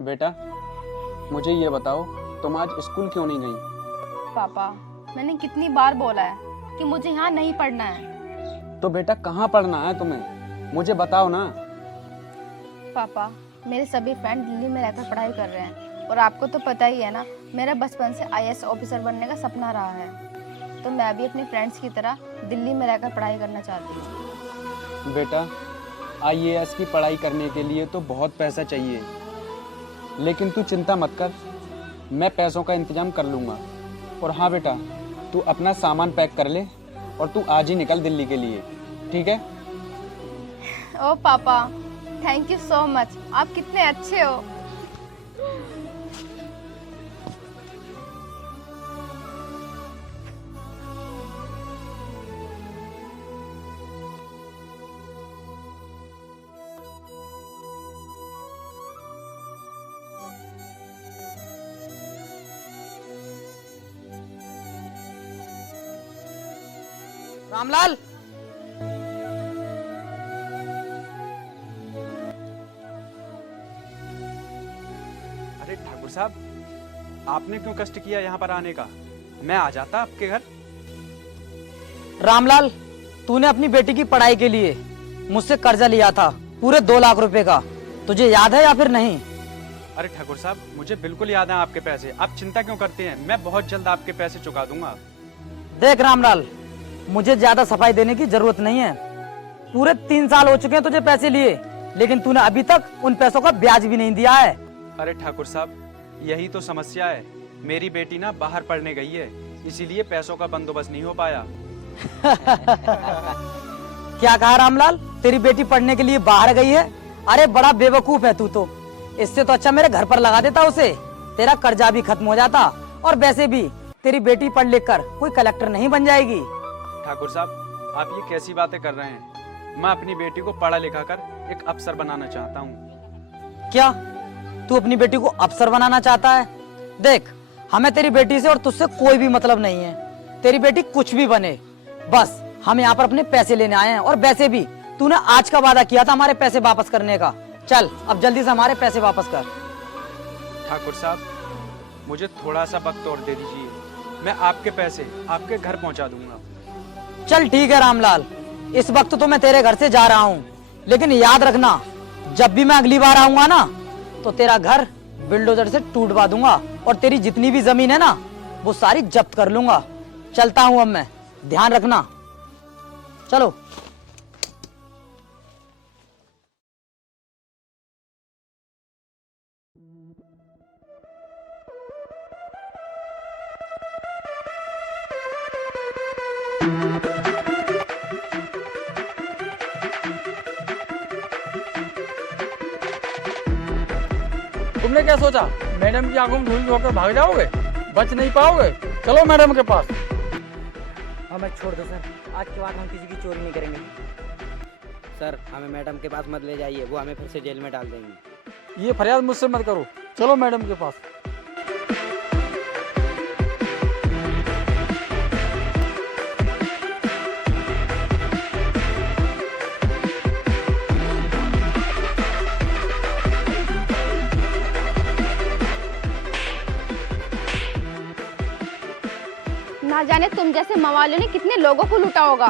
बेटा मुझे ये बताओ, तुम आज स्कूल क्यों नहीं गई? पापा, मैंने कितनी बार बोला है कि मुझे यहाँ नहीं पढ़ना है। तो बेटा कहाँ पढ़ना है तुम्हें, मुझे बताओ ना। पापा, मेरे सभी फ्रेंड दिल्ली में रहकर पढ़ाई कर रहे हैं और आपको तो पता ही है ना, मेरा बचपन से आईएएस ऑफिसर बनने का सपना रहा है। तो मैं भी अपने फ्रेंड्स की तरह दिल्ली में रहकर पढ़ाई करना चाहती हूँ। बेटा आईएएस की पढ़ाई करने के लिए तो बहुत पैसा चाहिए, लेकिन तू चिंता मत कर, मैं पैसों का इंतजाम कर लूँगा। और हाँ बेटा, तू अपना सामान पैक कर ले और तू आज ही निकल दिल्ली के लिए, ठीक है? ओ पापा, थैंक यू सो मच, आप कितने अच्छे हो। रामलाल, अरे ठाकुर साहब, आपने क्यों कष्ट किया यहाँ पर आने का? मैं आ जाता आपके घर। रामलाल, तूने अपनी बेटी की पढ़ाई के लिए मुझसे कर्जा लिया था पूरे 2 लाख रुपए का, तुझे याद है या फिर नहीं? अरे ठाकुर साहब, मुझे बिल्कुल याद है आपके पैसे, आप चिंता क्यों करते हैं? मैं बहुत जल्द आपके पैसे चुका दूंगा। देख रामलाल, मुझे ज्यादा सफाई देने की जरूरत नहीं है। पूरे 3 साल हो चुके हैं तुझे पैसे लिए, लेकिन तूने अभी तक उन पैसों का ब्याज भी नहीं दिया है। अरे ठाकुर साहब, यही तो समस्या है। मेरी बेटी ना बाहर पढ़ने गई है, इसीलिए पैसों का बंदोबस्त नहीं हो पाया। क्या कहा रामलाल, तेरी बेटी पढ़ने के लिए बाहर गई है? अरे बड़ा बेवकूफ है तू तो। इससे तो अच्छा मेरे घर पर लगा देता उसे, तेरा कर्जा भी खत्म हो जाता। और वैसे भी तेरी बेटी पढ़ लिख कर कोई कलेक्टर नहीं बन जाएगी। ठाकुर साहब, आप ये कैसी बातें कर रहे हैं? मैं अपनी बेटी को पढ़ा लिखा कर एक अफसर बनाना चाहता हूँ। क्या तू अपनी बेटी को अफसर बनाना चाहता है? देख, हमें तेरी बेटी से और तुझसे कोई भी मतलब नहीं है। तेरी बेटी कुछ भी बने, बस हम यहाँ पर अपने पैसे लेने आए हैं। और वैसे भी तूने आज का वादा किया था हमारे पैसे वापस करने का। चल अब जल्दी से हमारे पैसे वापस कर। ठाकुर साहब, मुझे थोड़ा सा वक्त और दे दीजिए, मैं आपके पैसे आपके घर पहुँचा दूंगा। चल ठीक है रामलाल, इस वक्त तो मैं तेरे घर से जा रहा हूँ, लेकिन याद रखना, जब भी मैं अगली बार आऊंगा ना, तो तेरा घर बिल्डोजर से टूटवा दूंगा और तेरी जितनी भी जमीन है ना, वो सारी जब्त कर लूंगा। चलता हूँ अब मैं, ध्यान रखना। चलो। तुमने क्या सोचा मैडम की आंखों में धूल झोंककर भाग जाओगे? बच नहीं पाओगे। चलो मैडम के पास। हमें छोड़ दो सर, आज के बाद हम किसी की चोरी नहीं करेंगे। सर, हमें मैडम के पास मत ले जाइए, वो हमें फिर से जेल में डाल देंगी। ये फरियाद मुझसे मत करो, चलो मैडम के पास। ना जाने तुम जैसे मवालियों ने कितने लोगों को लूटा होगा।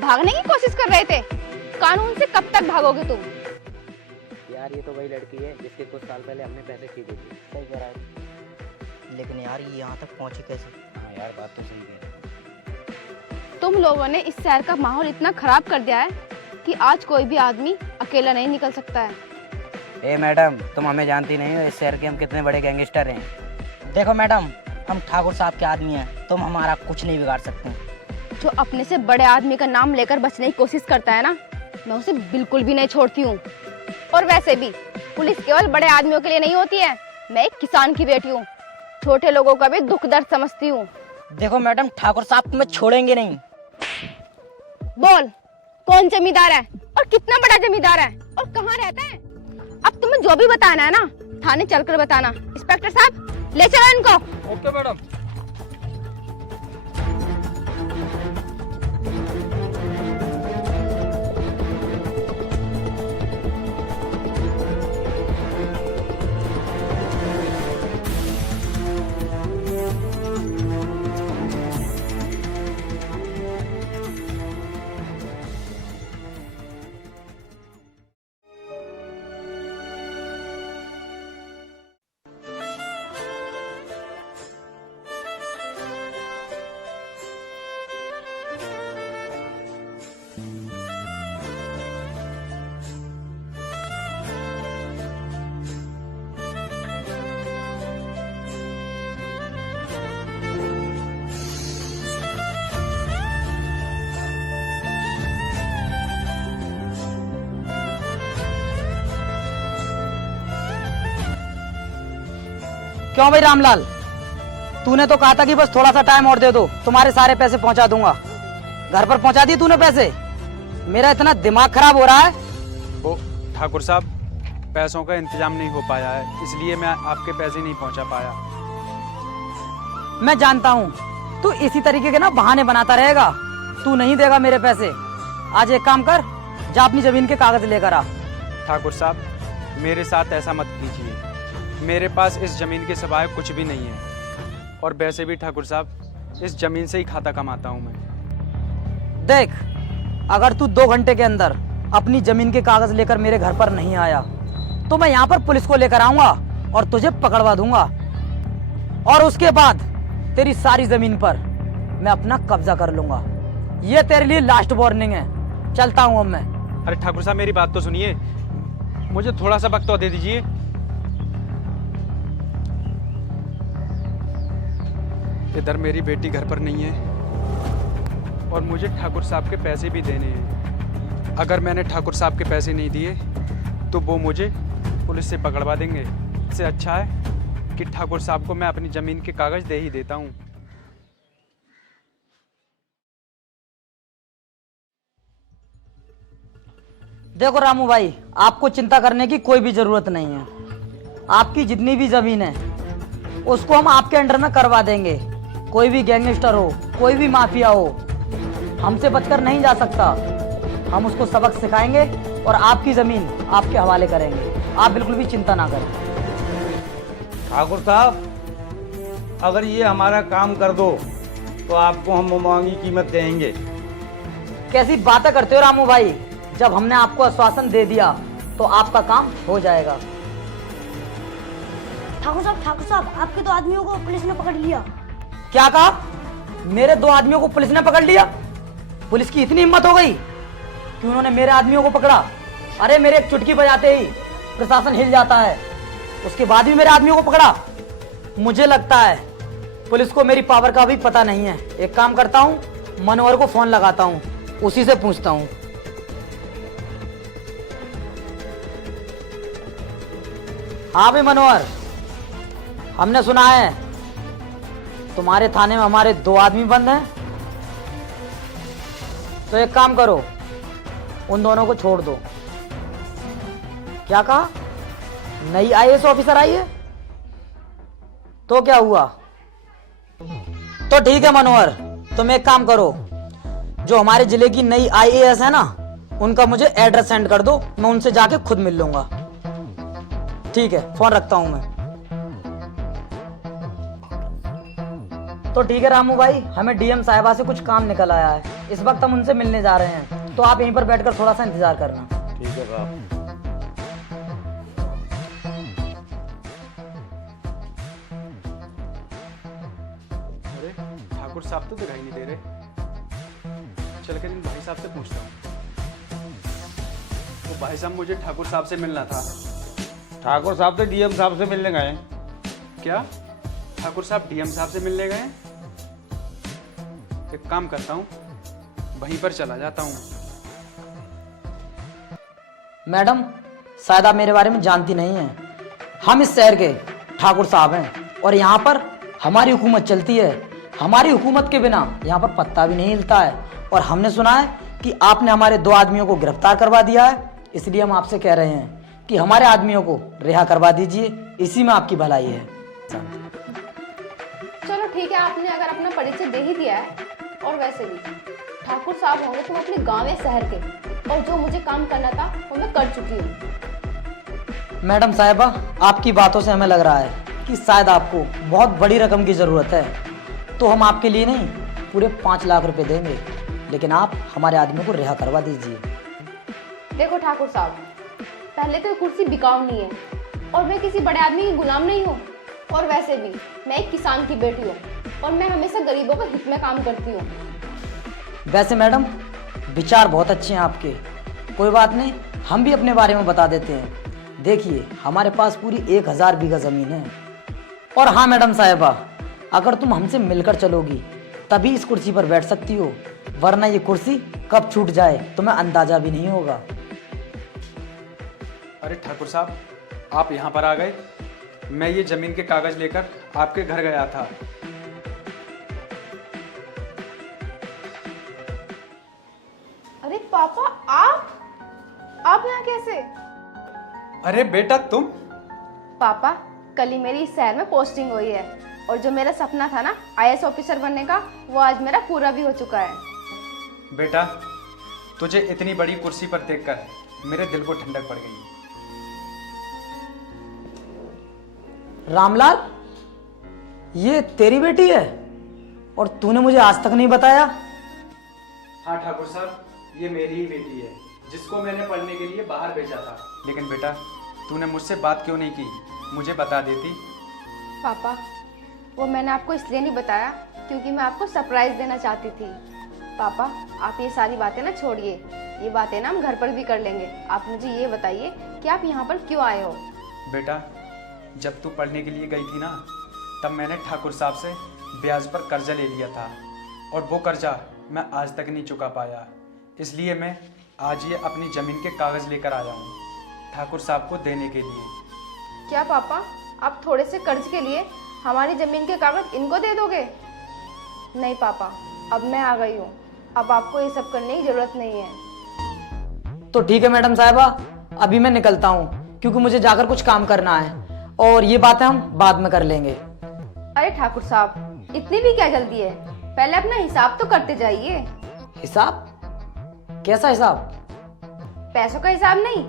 भागने की कोशिश कर रहे थे, कानून से कब तक भागोगे तुम? यार, ये तो वही लड़की है जिसके कुछ साल पहले हमने पैसे छीने थे। सही कह रहा है, लेकिन यार ये यहाँ तक पहुँची कैसे? हाँ यार, बात तो सही कह रहे हो। तुम लोगों ने इस शहर का माहौल इतना खराब कर दिया है कि आज कोई भी आदमी अकेला नहीं निकल सकता है। ए मैडम, तुम हमें जानती नहीं हो, इस शहर के हम कितने बड़े गैंगस्टर हैं। देखो मैडम, हम ठाकुर साहब के आदमी हैं, तुम हमारा कुछ नहीं बिगाड़ सकते। जो अपने से बड़े आदमी का नाम लेकर बचने की कोशिश करता है ना, मैं उसे बिल्कुल भी नहीं छोड़ती हूँ। और वैसे भी पुलिस केवल बड़े आदमियों के लिए नहीं होती है। मैं एक किसान की बेटी हूँ, छोटे लोगों का भी दुख दर्द समझती हूँ। देखो मैडम, ठाकुर साहब तुम्हें छोड़ेंगे नहीं। बोल, कौन जमींदार है और कितना बड़ा जमींदार है और कहाँ रहता है? अब तुम्हें जो भी बताना है ना, थाने चलकर बताना। इंस्पेक्टर साहब, ले चलो इनको। Okay madam. क्यों भाई रामलाल, तूने तो कहा था कि बस थोड़ा सा टाइम और दे दो, तुम्हारे सारे पैसे पहुंचा दूंगा। घर पर पहुंचा दिए तूने पैसे? मेरा इतना दिमाग खराब हो रहा है। वो ठाकुर साहब, पैसों का इंतजाम नहीं हो पाया है, इसलिए मैं आपके पैसे नहीं पहुंचा पाया। मैं जानता हूँ तू इसी तरीके के ना बहाने बनाता रहेगा। तू नहीं देगा मेरे पैसे। आज एक काम कर, जा अपनी जमीन के कागज लेकर आ। ठाकुर साहब, मेरे साथ ऐसा मत कीजिए। मेरे पास इस जमीन के सिवाय कुछ भी नहीं है, और वैसे भी ठाकुर साहब, इस जमीन से ही खाता कमाता हूँ मैं। देख, अगर तू 2 घंटे के अंदर अपनी जमीन के कागज लेकर मेरे घर पर नहीं आया तो मैं यहाँ पर पुलिस को लेकर आऊंगा और तुझे पकड़वा दूंगा, और उसके बाद तेरी सारी जमीन पर मैं अपना कब्जा कर लूंगा। ये तेरे लिए लास्ट वार्निंग है। चलता हूं अब मैं। अरे ठाकुर साहब, मेरी बात तो सुनिए, मुझे थोड़ा सा वक्त तो दे दीजिए। इधर मेरी बेटी घर पर नहीं है, और मुझे ठाकुर साहब के पैसे भी देने हैं। अगर मैंने ठाकुर साहब के पैसे नहीं दिए तो वो मुझे पुलिस से पकड़वा देंगे। इससे अच्छा है कि ठाकुर साहब को मैं अपनी ज़मीन के कागज़ दे ही देता हूँ। देखो रामू भाई, आपको चिंता करने की कोई भी जरूरत नहीं है। आपकी जितनी भी जमीन है उसको हम आपके अंडर में करवा देंगे। कोई भी गैंगस्टर हो, कोई भी माफिया हो, हमसे बचकर नहीं जा सकता। हम उसको सबक सिखाएंगे और आपकी जमीन आपके हवाले करेंगे। आप बिल्कुल भी चिंता ना करें। ठाकुर साहब, अगर ये हमारा काम कर दो तो आपको हम मांगी कीमत देंगे। कैसी बातें करते हो रामू भाई? जब हमने आपको आश्वासन दे दिया तो आपका काम हो जाएगा। ठाकुर साहब, आपके 2 आदमियों को पुलिस ने पकड़ लिया। क्या कहा? मेरे 2 आदमियों को पुलिस ने पकड़ लिया? पुलिस की इतनी हिम्मत हो गई कि उन्होंने मेरे आदमियों को पकड़ा? अरे मेरे एक चुटकी बजाते ही प्रशासन हिल जाता है, उसके बाद भी मेरे आदमियों को पकड़ा? मुझे लगता है पुलिस को मेरी पावर का भी पता नहीं है। एक काम करता हूँ, मनोहर को फोन लगाता हूँ, उसी से पूछता हूँ। हाँ भाई मनोहर, हमने सुना है तुम्हारे थाने में हमारे 2 आदमी बंद हैं। तो एक काम करो, उन दोनों को छोड़ दो। क्या कहा? नई आईएएस ऑफिसर आई है? तो क्या हुआ? तो ठीक है मनोहर, तुम एक काम करो, जो हमारे जिले की नई आईएएस है ना, उनका मुझे एड्रेस सेंड कर दो, मैं उनसे जाके खुद मिल लूंगा। ठीक है, फोन रखता हूं मैं। तो ठीक है रामू भाई, हमें डीएम साहिबा से कुछ काम निकल आया है। इस वक्त हम उनसे मिलने जा रहे हैं, तो आप यहीं पर बैठकर थोड़ा सा इंतजार करना। ठीक है साहब। अरे ठाकुर साहब तो दिखाई नहीं दे रहे। चल कर इन भाई साहब से पूछता हूँ। तो भाई साहब, मुझे ठाकुर साहब से मिलना था। ठाकुर साहब तो डीएम साहब से मिलने गए। क्या ठाकुर साहब डीएम साहब से मिलने गए? एक काम करता हूँ, वहीं पर चला जाता हूँ। मैडम, शायद आप मेरे बारे में जानती नहीं हैं। हम इस शहर के ठाकुर साहब हैं और यहाँ पर हमारी हुकूमत चलती है। हमारी हुकूमत के बिना यहाँ पर पत्ता भी नहीं हिलता है। और हमने सुना है कि आपने हमारे 2 आदमियों को गिरफ्तार करवा दिया है, इसलिए हम आपसे कह रहे हैं कि हमारे आदमियों को रिहा करवा दीजिए, इसी में आपकी भलाई है। चलो ठीक है, आपने अगर अपना परिचय दे ही दिया है, और वैसे भी ठाकुर साहब होंगे तुम अपने गांव या शहर के, और जो मुझे काम करना था वो मैं कर चुकी हूँ। मैडम साहिबा, आपकी बातों से हमें लग रहा है कि शायद आपको बहुत बड़ी रकम की ज़रूरत है। तो हम आपके लिए नहीं, पूरे 5 लाख रुपए देंगे, लेकिन आप हमारे आदमियों को रिहा करवा दीजिए। देखो ठाकुर साहब, पहले तो ये कुर्सी बिकाऊ नहीं है, और मैं किसी बड़े आदमी की गुलाम नहीं हूँ, और वैसे भी मैं एक किसान की बेटी हूँ, और मैं हमेशा गरीबों के हित में काम करती हूँ। वैसे मैडम, विचार बहुत अच्छे हैं आपके। कोई बात नहीं, हम भी अपने बारे में बता देते हैं। देखिए, हमारे पास पूरी 1000 बीघा ज़मीन है। और हाँ मैडम साहिबा, अगर तुम हमसे मिलकर चलोगी तभी इस कुर्सी पर बैठ सकती हो, वरना ये कुर्सी कब छूट जाए तुम्हें अंदाजा भी नहीं होगा। अरे ठाकुर साहब, आप यहाँ पर आ गए? मैं ये जमीन के कागज लेकर आपके घर गया था। अरे पापा, आप यहाँ कैसे? अरे बेटा तुम। पापा, कल ही मेरी इस शहर में पोस्टिंग हुई है और जो मेरा सपना था ना आईएएस ऑफिसर बनने का, वो आज मेरा पूरा भी हो चुका है। बेटा तुझे इतनी बड़ी कुर्सी पर देखकर मेरे दिल को ठंडक पड़ गई। रामलाल, ये तेरी बेटी है और तूने मुझे आज तक नहीं बताया। हाँ ठाकुर साहब, ये मेरी ही बेटी है जिसको मैंने पढ़ने के लिए बाहर भेजा था। लेकिन बेटा तूने मुझसे बात क्यों नहीं की, मुझे बता देती। पापा, वो मैंने आपको इसलिए नहीं बताया क्योंकि मैं आपको सरप्राइज देना चाहती थी। पापा, आप ये सारी बातें ना छोड़िए, ये बातें ना हम घर पर भी कर लेंगे। आप मुझे ये बताइए कि आप यहाँ पर क्यों आए हो? बेटा जब तू पढ़ने के लिए गई थी ना, तब मैंने ठाकुर साहब से ब्याज पर कर्जा ले लिया था और वो कर्जा मैं आज तक नहीं चुका पाया। इसलिए मैं आज ये अपनी ज़मीन के कागज़ लेकर आया हूँ ठाकुर साहब को देने के लिए। क्या पापा, आप थोड़े से कर्ज के लिए हमारी जमीन के कागज इनको दे दोगे? नहीं पापा, अब मैं आ गई हूँ, अब आपको ये सब करने की जरूरत नहीं है। तो ठीक है मैडम साहिबा, अभी मैं निकलता हूँ क्योंकि मुझे जाकर कुछ काम करना है और ये बातें हम बाद में कर लेंगे। अरे ठाकुर साहब, इतनी भी क्या जल्दी है? पहले अपना हिसाब तो करते जाइए। हिसाब? कैसा हिसाब? पैसों का हिसाब नहीं,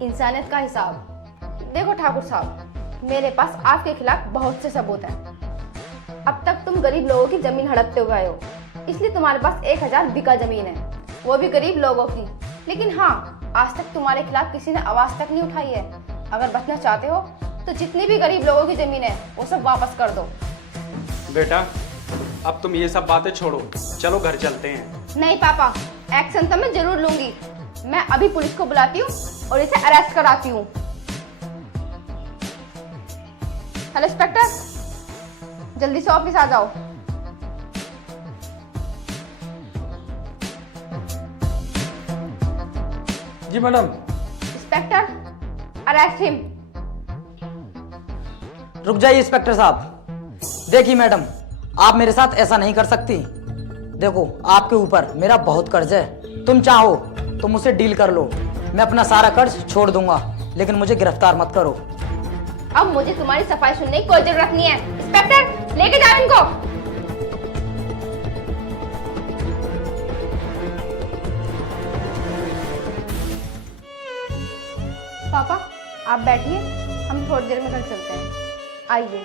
इंसानियत का हिसाब। देखो ठाकुर साहब, मेरे पास आपके खिलाफ बहुत से सबूत हैं। अब तक तुम गरीब लोगों की जमीन हड़पते हुए आए हो, इसलिए तुम्हारे पास 1000 बीघा जमीन है, वो भी गरीब लोगों की। लेकिन हाँ, आज तक तुम्हारे खिलाफ किसी ने आवाज तक नहीं उठाई है। अगर बचना चाहते हो तो जितनी भी गरीब लोगों की जमीन है वो सब वापस कर दो। बेटा अब तुम ये सब बातें छोड़ो, चलो घर चलते हैं। नहीं पापा, एक्शन तो मैं जरूर लूंगी। मैं अभी पुलिस को बुलाती हूँ और इसे अरेस्ट कराती हूँ। हेलो इंस्पेक्टर, जल्दी से ऑफिस आ जाओ। जी मैडम। Inspector, arrest him. रुक जाइए इंस्पेक्टर साहब। देखिए मैडम, आप मेरे साथ ऐसा नहीं कर सकती। देखो, आपके ऊपर मेरा बहुत कर्ज है। तुम चाहो तो मुझसे डील कर लो, मैं अपना सारा कर्ज छोड़ दूंगा, लेकिन मुझे गिरफ्तार मत करो। अब मुझे तुम्हारी सफाई सुनने की कोई जरूरत नहीं है। इंस्पेक्टर, लेके जाओ इनको। पापा, आप बैठिए, हम थोड़ी देर में घर चलते हैं। आइए।